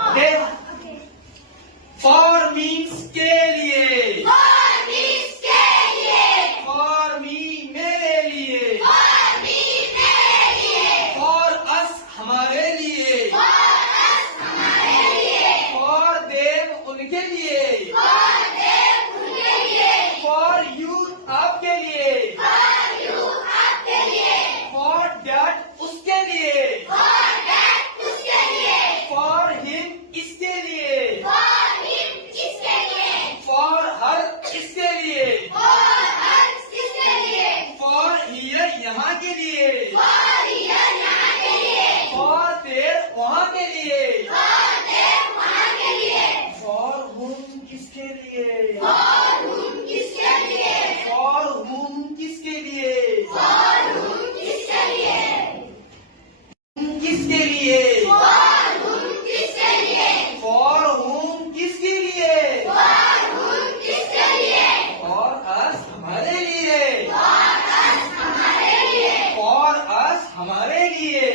okay, for means के लिए, for me मेरे लिए, फॉर अस हमारे लिए, फॉर देम उनके लिए, फॉर यू आपके लिए, फॉर डैट उसके लिए, फॉर हिम इसके लिए, फॉर हर इसके लिए, फॉर हियर यहाँ के लिए, फॉर देयर वहाँ के लिए, फॉर हुम किसके लिए, फॉर हुम किसके लिए, फॉर हुम किसके लिए, किसके लिए, फॉर हुम किसके लिए, फॉर अस हमारे लिए, फॉर अस हमारे लिए,